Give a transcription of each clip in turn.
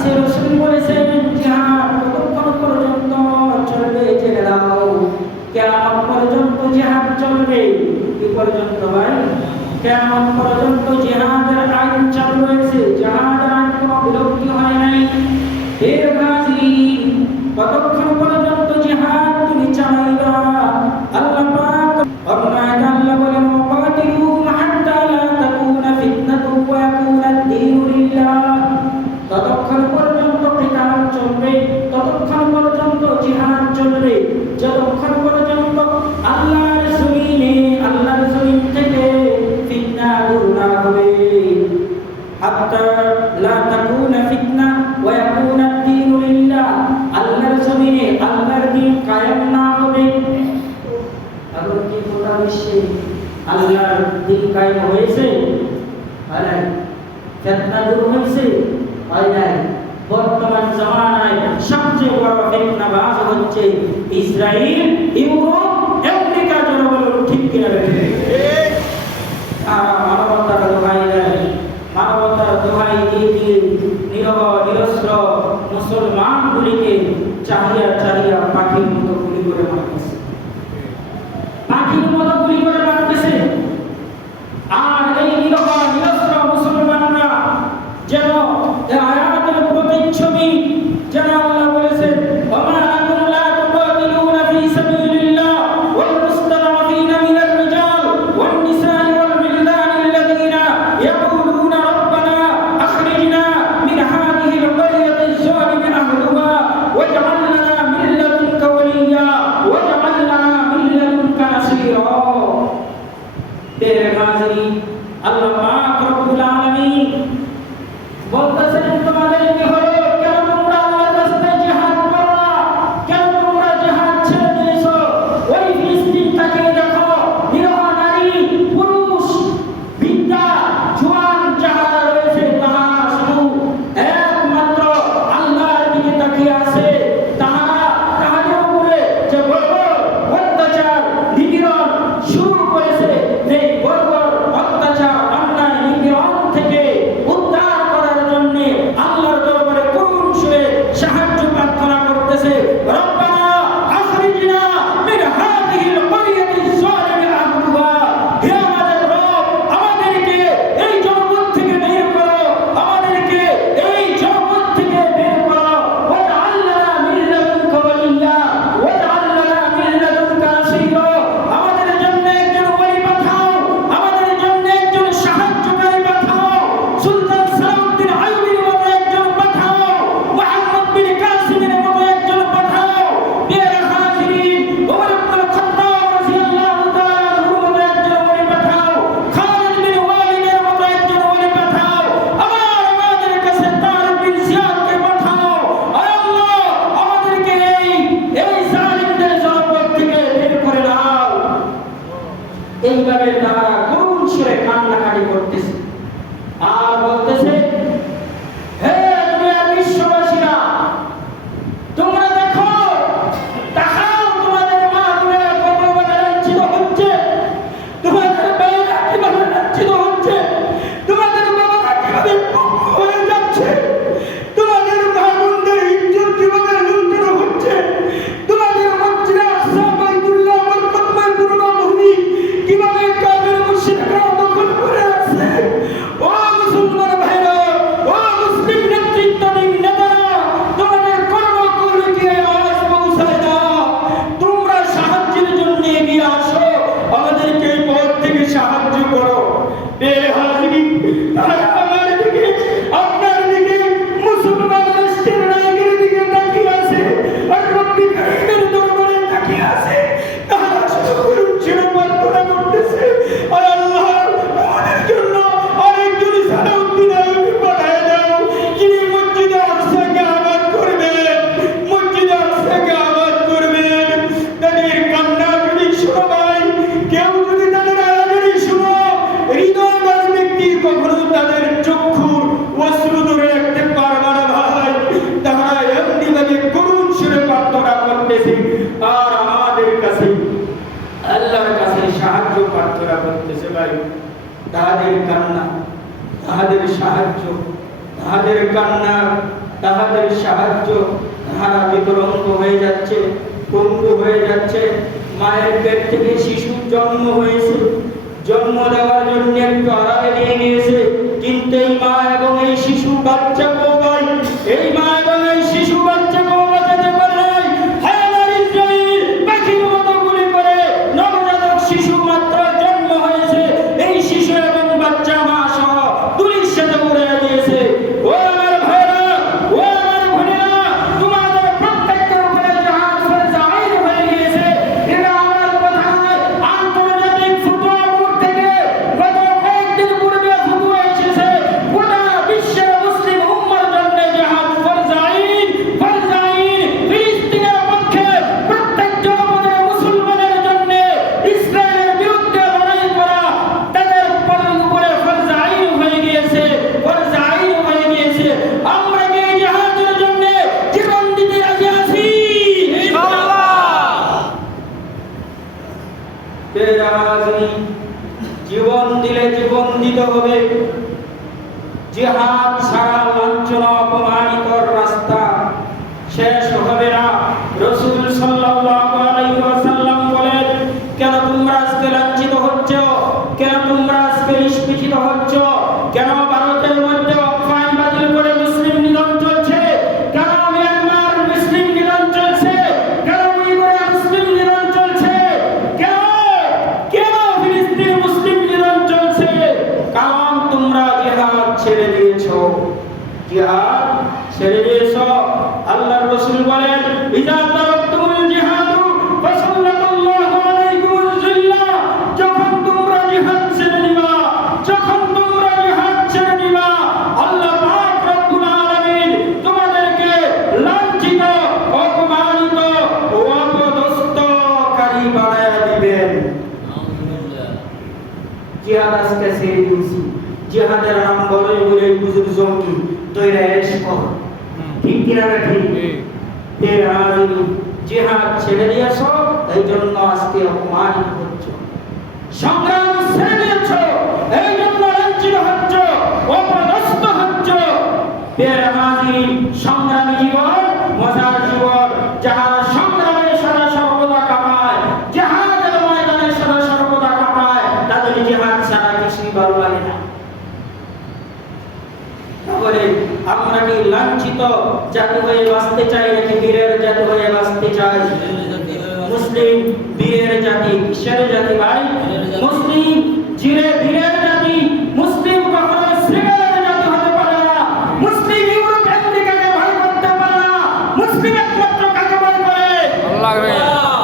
হাদিসে রাসূল বলেছেন জিহাদ ততক্ষণ পর্যন্ত চলবে জেনে নাও, কিয়ামত পর্যন্ত জিহাদ চলবে। কি পর্যন্ত ভাই? কিয়ামত পর্যন্ত জিহাদের আইন চালু রয়েছে, জিহাদের আইন কোনো বিলুপ্তি হয় নাই। হে গাজীন, ততক্ষণ পর্যন্ত জিহাদ তুমি চালাইবা। আল্লাহ পাক ফরমায়, আল্লাহ বলেন ওয়াকাতিলুহুম হাত্তা লা তাকুনা ফিতনাতুন ওয়া ইয়াকুনা আদ-দীনু লিল্লাহ। ততক্ষণ পর্যন্ত কিতাল চলবে, ততক্ষণ পর্যন্ত জিহাদ চলবে, যতক্ষণ পর্যন্ত আল্লাহর জমিনে, আল্লাহর জমিন থেকে ফিতনা দূর না হবে। হাত্তা লা তাকুনা ফিতনা ওয়া ইয়াকুনা আদ-দীনু লিল্লাহ, আল্লাহর জমিনে আল্লাহর দ্বীন কায়েম না হবে। এখন কি গোটা বিশ্বে আল্লাহর দ্বীন কায়েম হয়েছে? হয় নাই। ফিতনা দূর হয়েছে? হয় নাই। বর্তমান জামানায় সবচেয়ে বড় ফিতনাবাজ হচ্ছে ইসরায়েল, ইউরোপ, আমেরিকা। যারা বলেন ঠিক কিনা? মানবতার দোহাই দেয়, মানবতার দোহাই দিয়ে দিয়ে নিরস্ত্র মুসলমানগুলিকে চাহিয়া চাহিয়া পাখির মতো গুলি করে মারতেছে, পাখির মতো গুলি করে মারতেছে। আর এই নিরস্ত্র মুসলমানরা যেন আয়াতের প্রতিচ্ছবি, যেন আল্লাহ বলেছেন ওমা লাকুম লা তুকাতিলুনা ফি সাবিলিল্লাহ ওয়াল মুস্তাদআফিনা মিনার রিজাল ওয়ান নিসাই ওয়াল বিলদান আল্লাযীনা ইয়াকুলুনা রাব্বানা আখরিজনা মিন হাযিহিল ক্বরিয়াতিজ যালিমি আহলুহা ওয়াজআল লানা মিন লাদুনকা ওয়ালিয়্যা ওয়াজআল লানা মিন লাদুনকা নাসীরা। বেগাজী আল্লাহ পাক রব্বুল আলামিন বলতেছেন তোমাদের কি হলো? কেন তোমরা আল্লাহর রাস্তায় জিহাদ করো না? কেন তোমরা জিহাদ ছেড়ে দিয়েছো? ওই ফিলিস্তিনটাকে দেখো, নিরহ নারী, পুরুষ, বৃদ্ধা, জওয়ান যাহারা রয়েছে তাহারা শুধু একমাত্র আল্লাহর দিকে তাকিয়ে আছে। তাহারা তাহাদের উপরে যে বর্বর অত্যাচার নিপীড়ন শুরু করেছে, এই বর্বর অত্যাচার অন্যায় নিপীড়ন থেকে উদ্ধার করার জন্য আল্লাহর দরবারে করুণ সুরে সাহায্য প্রার্থনা করতেছে। রব্বানা আখরিজনা মিন হাযিহিল ক্বরিয়াতিজ যালিমি আহলুহা, হে আমাদের রব, আমাদেরকে এই জনপদ থেকে বের করো, আমাদেরকে এই জনপদ থেকে বের করো। ওয়াজআল লানা মিন লাদুনকা ওয়ালিয়্যা ওয়াজআল লানা মিন লাদুনকা নাসীরা, আমাদের জন্য একজন ওলি পাঠাও, আমাদের জন্য একজন সাহায্যকারী পাঠাও। সুলতান সালাউদ্দিন আইয়ুবীর মতো একজন পাঠাও, মুহাম্মদ বিন কাসিমের মতো একজন পাঠাও, বীর হাজিরিন ওমর ইবনে খাত্তাব রাদিয়াল্লাহু তাআলা আনহুর মতো একজন ওলি পাঠাও, খালিদ বিন ওয়ালিদের মতো একজন ওলি পাঠাও, আমাদের কাছে তারিক বিন জিয়াদকে পাঠাও। আয় আল্লাহ, আমাদেরকে এই জালিমদের জনপদ থেকে বের করে দাও। এইভাবে তারা করুণ সুরে কান্নাকাটি করতেছে আর বলতেছে, হে দুনিয়ার বিশ্ববাসীরা, তোমরা দেখো, তাকাও, তোমাদের মা বোনেরা কতভাবে লাঞ্ছিত হচ্ছে, তোমাদের ভাইয়েরা কিভাবে লাঞ্ছিত হচ্ছে, তোমাদের বাবারা কিভাবে পঙ্গু হয়ে যাচ্ছে, তোমাদের ভাই বোনদের ইজ্জত কিভাবে লুণ্ঠিত হচ্ছে, তোমাদের মসজিদে আকসা, বাইতুল্লাহ, বরকতময় পুরনো ভূমি কিভাবে কাফের মুশরিকরা দখল করে আছে। ও মুসলমান ভাইরা, ও মুসলিম নেতৃত্বাধীন নেতারা, তোমাদের কর্মকর্মীকে আওয়াজ পৌঁছায় দাও, তোমরা সাহায্যের জন্য এগিয়ে আসো, আমাদেরকে এই পথ থেকে সাহায্য করো। বেহাজিরি তারা আমার দিকে, আপনার দিকে, মুসলমান রাষ্ট্রের নায়কের দিকে তাকিয়ে আছে, আর রব্বি কারীমের দরবারে তাকিয়ে আছে। তারা শুধু করুণ সুরে প্রার্থনা করতেছে, আয় আল্লাহ, আমাদের জন্য আরেকজন সালাউদ্দিন আইয়ুবী পাঠিয়ে দাও, যিনি মসজিদে আকসাকে আবাদ করবেন, মসজিদে আকসাকে আবাদ করবেন। তাদের কান্না যদি শোনো ভাই, কেউ যদি তাদের আওয়াজ শোনো, হৃদয়বান ব্যক্তি কখনো তাদের চক্ষুর অশ্রু ধরে রাখতে পারবে না ভাই। তারা এমনিভাবে করুণ সুরে প্রার্থনা করতেছে আর আমাদের কাছে, আল্লাহর কাছে সাহায্য প্রার্থনা করতেছে ভাই। তাদের কান্না, তাদের সাহায্য, তাদের কান্না তাহাদের সাহায্য ধারা বিতরঙ্গ হয়ে যাচ্ছে, পঙ্গু হয়ে যাচ্ছে। মায়ের পেট থেকে শিশুর জন্ম হয়েছে, জন্ম দেওয়ার জন্য একটু আড়ালে নিয়ে গিয়েছে, কিন্তু এই মা এবং এই শিশু বাচ্চা কৌবাই, এই মা এবং এই শিশু বাচ্চা কৌবা যেতে পারে নাই। হায়দার ইসরাইল পাখির মতো গুলি করে নবজাতক শিশু মাত্র জন্ম হয়েছে, এই শিশু এবং বাচ্চা মা সহ তুলির সাথে উড়ে দিয়েছে। ও আমার ভাইরা, ও আমার বোনেরা, তোমাদের প্রত্যেকের উপরে জাহাজ ফরজাইন হয়ে গিয়েছে। এটা আমার কথা নয়, আন্তর্জাতিক ফুটবল বোর্ড থেকে গত কয়েকদিন পূর্বে ফুটবল এসেছে। গোটা বিশ্বের মুসলিম উম্মার জন্য জাহাজ ফরজাইন, ফরজাইন ফিলিস্তিনের পক্ষে প্রত্যেক জনপদের মুসলমানের জন্য ইসরায়েলের বিরুদ্ধে লড়াই করা তাদের উপরে ফরজাইন হয়ে গিয়েছে, ফরজাইন হয়ে গিয়েছে। আমরা কি এই জাহাজের জন্য জীবন দিতে রাজি আছি? ইনশাআল্লাহ। জীবন দিলে জীবন দিতে হবে। জিহাদ ছাড়া লাঞ্ছনা অপমানিতর রাস্তা শেষ হবে না। রাসূল সাল্লাল্লাহু আলাইহি ওয়াসাল্লাম বলেন, কেন তোমরা আজকে লাঞ্ছিত হচ্ছ? কেন তোমরা আজকে নিষ্পেষিত হচ্ছ? কেন ভারতের মধ্যে অফাইন বাতিল করে মুসলিম নিধন চলছে? কেন মিয়ানমার মুসলিম নিধন চলছে? কেন উইগুরে মুসলিম নিধন চলছে? কেন কেন ফিলিস্তিন মুসলিম নিধন চলছে? কারণ তোমরা জিহাদ ছেড়ে দিয়েছো, জিহাদ ছেড়ে দিয়েছো। আল্লাহর রাসূল বলেন, ইজা তারাকতুমুল জিহাদু ফাসাল্লাল্লাহু আলাইকুমুল যিল্লা, যখন তোমরা জিহাদ ছেড়ে দিবা, যখন তোমরা জিহাদ ছেড়ে দিবা, আল্লাহ পাক রব্বুল আলামিন তোমাদেরকে লাঞ্ছিত, অপমানিত ও অপদস্থকারী বানায়া দিবেন। জিহাদ আজকে ছেড়ে দিয়েছি, জিহাদের নাম বলে বলে বুঝুর জঙ্গি তৈরা এসে কর, ঠিক কিনা না ঠিক? এর আগে জিহাদ ছেড়ে দিয়েছ, এই জন্য আজকে অপমানিত হচ্ছ। সংগ্রাম ছেড়ে দিয়েছ, এই জন্য লাঞ্ছিত হচ্ছ, অপদস্থ হচ্ছ। এর আগে সংগ্রামী জীবন মজার জীবন, যাহা সংগ্রামে সদা সর্বদা কাটায়, জিহাদের ময়দানে সদা সর্বদা কাটায়, তাদের জিহাদ ছাড়া কিছুই ভালো লাগে না। তাহলে আমরা কি লাঞ্ছিত জাতি হয়ে বাঁচতে চাই নাকি বীরের জাতি হয়ে বাঁচতে চাই? মুসলিম বীরের জাতি। কিসের জাতি ভাই? মুসলিম বীরের জাতি। মুসলিম কখনো শ্রীগালের জাতি হতে পারে না। মুসলিম ইউরোপ আমেরিকাকে ভয় করতে পারে না। মুসলিম একমাত্র কাকে ভয় করে? আল্লাহকে।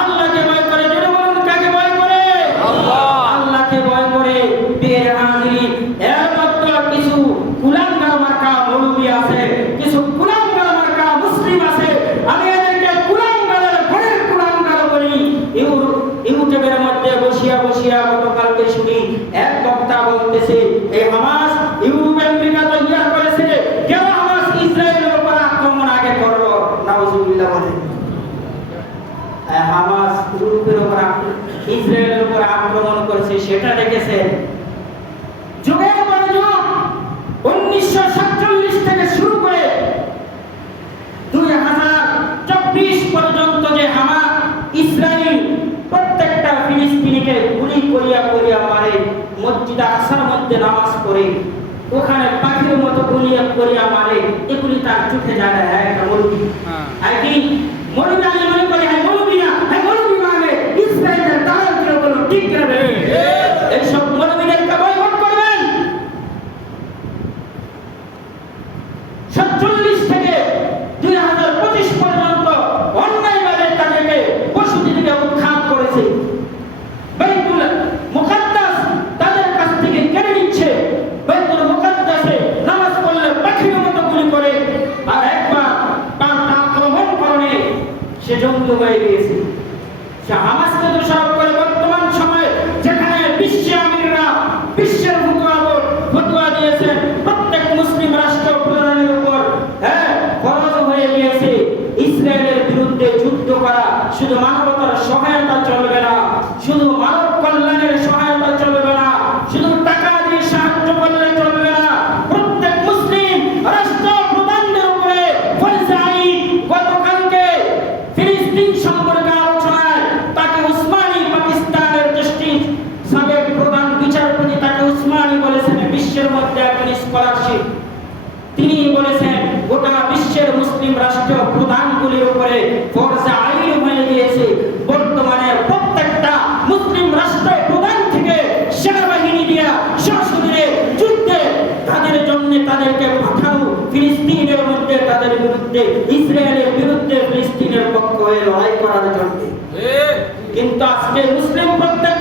আল্লাহকে ভয় করে। জোরে বলুন, কাকে ভয় করে? আল্লাহ। আল্লাহকে ভয় করে। বীর হাজির এর মধ্যে কিছু কুলাঙ্গার মার্কা মৌলবি আছে, কিছু কুলাঙ্গার মার্কা মুসলিম আছে। আমি এদেরকে কুলাঙ্গারের ঘরের কুলাঙ্গার বলি। ইউটিউবের মধ্যে বসিয়া বসিয়া গতকালকে শুনি এক বক্তা বলতেছে, এই হামাস ইউরোপ আমেরিকা তো ইয়া করেছে, কেন হামাস ইসরায়েলের উপর আক্রমণ আগে করলো? নাউজুবিল্লাহ বলেন। হামাস ইউরোপের উপর ইসরায়েলের উপর আক্রমণ করেছে সেটা দেখেছে। যুগের পর যুগ 1947 থেকে শুরু করে 2024 পর্যন্ত যে হামাস ইসরায়েল প্রত্যেকটা ফিলিস্তিনিকে গুলি করিয়া করিয়া মারে, মসজিদ আকসার মধ্যে নামাজ পড়ে ওখানে পাখির মতো গুলিয়া করিয়া মারে, এগুলি তার চোখে যায় না। একটা মৌলবি আর কি মৌলবি, আমি মনে করি হ্যাঁ মৌলবি না, হ্যাঁ মৌলবি মানে ইসরায়েলের দালাল ছিল, বলো ঠিক করে এইসব মৌলবিদেরকে বয়কট করবেন। 47 থেকে 2025 পর্যন্ত অন্যায়ভাবে তাদেরকে বসতি থেকে উৎখাত করেছে। বাইতুল মুকাদ্দাস তাদের কাছ থেকে কেড়ে নিচ্ছে। বাইতুল মুকাদ্দাসে নামাজ পড়লে পাখির মতো গুলি করে, আর একবার তার আক্রমণ করণে সে জঙ্গি হয়ে গিয়েছে। সে হামাসকে দোষারোপ করে বর্তমান সময়ে যেখানে বিশ্বে আমিররা বিশ্বের ফতোয়া দিয়েছেন প্রত্যেক মুসলিম রাষ্ট্র প্রধানের উপর ফরজ হয়ে গিয়েছে ইসরায়েলের বিরুদ্ধে যুদ্ধ করা। শুধু মানবতার সহায়তা চলবে না, শুধু মানব কল্যাণের সহায়তা চলবে না, শুধু টাকা দিয়ে সাহায্য করলে চলবে না। প্রত্যেক মুসলিম রাষ্ট্র প্রধানদের উপরে স্কলারশিপ, তিনি বলেছেন গোটা বিশ্বের মুসলিম রাষ্ট্র প্রধানগুলির উপরে ফরজে আইন হয়ে গিয়েছে। বর্তমানে প্রত্যেকটা মুসলিম রাষ্ট্র প্রধান থেকে সেনাবাহিনী দিয়া সশরীরে যুদ্ধে তাদের জন্য তাদেরকে পাঠাও, ফিলিস্তিনের মধ্যে তাদের বিরুদ্ধে, ইসরায়েলের বিরুদ্ধে ফিলিস্তিনের পক্ষ হয়ে লড়াই করার জন্য। কিন্তু আজকে মুসলিম প্রত্যেক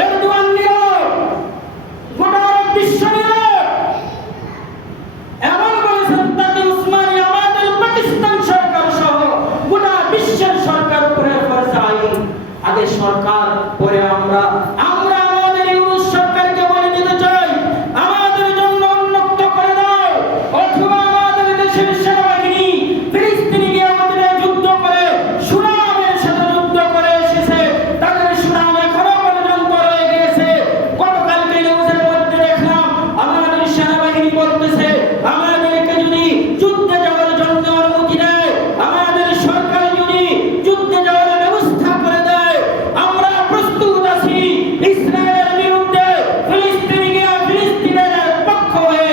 এরদোয়ান নিয়োগ, গোটা বিশ্ব নিয়োগ, এমন বলেছেন তাকে উসমানী আমাদের পাকিস্তান সরকার সহ গোটা বিশ্বের সরকার উপরে ফরজ আইন। আগে সরকার, পরে আমরা আমাদের ইউনুস সরকারকে বলে দিতে চাই আমাদের জন্য উন্মুক্ত করে দাও, অথবা আমাদের দেশের সেনাবাহিনী ফিলিস্তিনে গিয়ে আমাদের যুদ্ধ করে সুনামের সাথে যুদ্ধ করে এসেছে, তাদের সুনাম এখনো পর্যন্ত রয়ে গেছে। গতকালকে নিউজের মধ্যে দেখলাম আমাদের সেনাবাহিনী বলতেছে আমাদেরকে যদি যুদ্ধে যাওয়ার জন্য অনুমতি দেয়, আমাদের সরকার যদি যুদ্ধে যাওয়ার ব্যবস্থা করে দেয়, আমরা প্রস্তুত আছি ইসরায়েলের বিরুদ্ধে ফিলিস্তিনে গিয়ে ফিলিস্তিনের পক্ষ হয়ে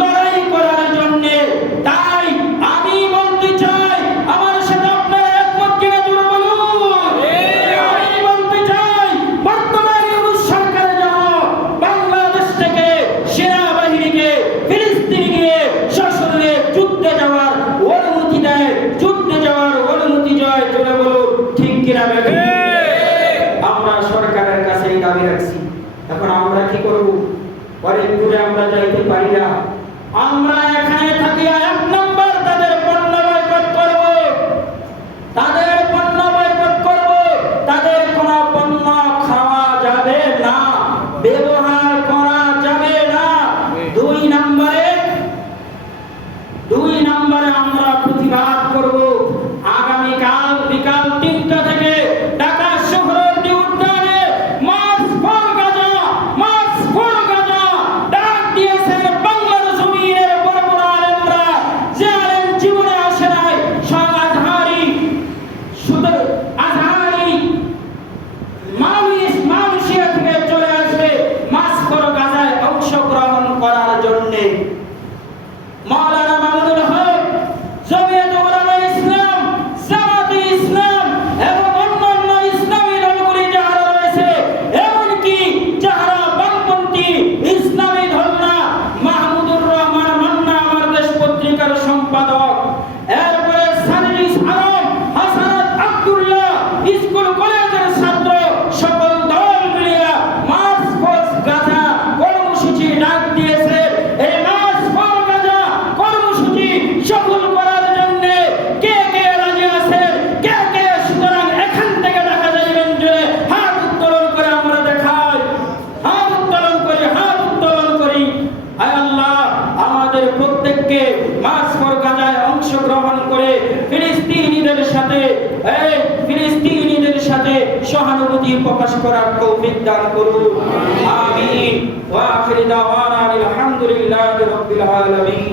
লড়াই করার জন্য। তাই আমি বলতে চাই, আমার সাথে আপনারা একমত কিনা জোরে বলুন। আমি বলতে চাই বর্তমান ইউনুস সরকার যেন বাংলাদেশ থেকে সেনাবাহিনীকে ফিলিস্তিনে গিয়ে সশরীরে যুদ্ধে যাওয়ার অনুমতি দেয়, যুদ্ধে যাওয়ার অনুমতি দেয়। জোরে বলুন ঠিক কিনা বেঠিক? আমরা সরকারের কাছে এই দাবি রাখছি। এখন আমরা কি করব? অনেক দূরে আমরা যাইতে পারি না। আমরা এখানে থাকি এক নম্বর তাদের পণ্য বয়কট করব, তাদের পণ্য বয়কট করব, তাদের কোনো পণ্য খাওয়া যাবে না, ব্যবহার করা যাবে না। দুই নম্বরে আমরা প্রতিবাদ করব। আগামীকাল বিকাল 3টা থেকে ঢাকা শহরের উদ্যানে মার্চ ফর গাজা ডাক দিয়েছেন বাংলার জমিনের বড় বড় আলেমরা। যে আলেম জীবনে আসে নাই, সব আজহারি মালয়েশিয়া থেকে চলে আসবে মার্চ ফর গাজায় অংশগ্রহণ করার জন্য। মাওলানা মামুনুল হক, জমিয়ত উলামা ইসলাম, জামাতে ইসলাম এবং অন্যান্য ইসলামী দলগুলি যারা রয়েছে, এমনকি যারা বামপন্থী ইসলামী দল না, মাহমুদুর রহমান মান্না আমার দেশ পত্রিকার সম্পাদক, এরপরে সানিস আলম, হাসানাত আব্দুল্লাহ, স্কুল কলেজের ছাত্র, সকল দল মিলিয়া মার্চ ফর গাজা কর্মসূচি ডাক দিয়েছে। এই মার্চ ফর গাজা কর্মসূচি সফল করার জন্য কে কে রাজি আছেন? কে কে সুতরাং এখান থেকে দেখা যাইবেন যে হাত উত্তোলন করে আমরা দেখাই, হাত উত্তোলন করি। আয় আল্লাহ, আমাদের প্রত্যেককে মার্চ ফর গাজায় অংশগ্রহণ করে ফিলিস্তিনিদের সাথে সহানুভূতি প্রকাশ করার তৌফিক দান করুন। আমিন। ওয়া আখিরু দাওয়ানা আলহামদুলিল্লাহি রাব্বিল আলামিন।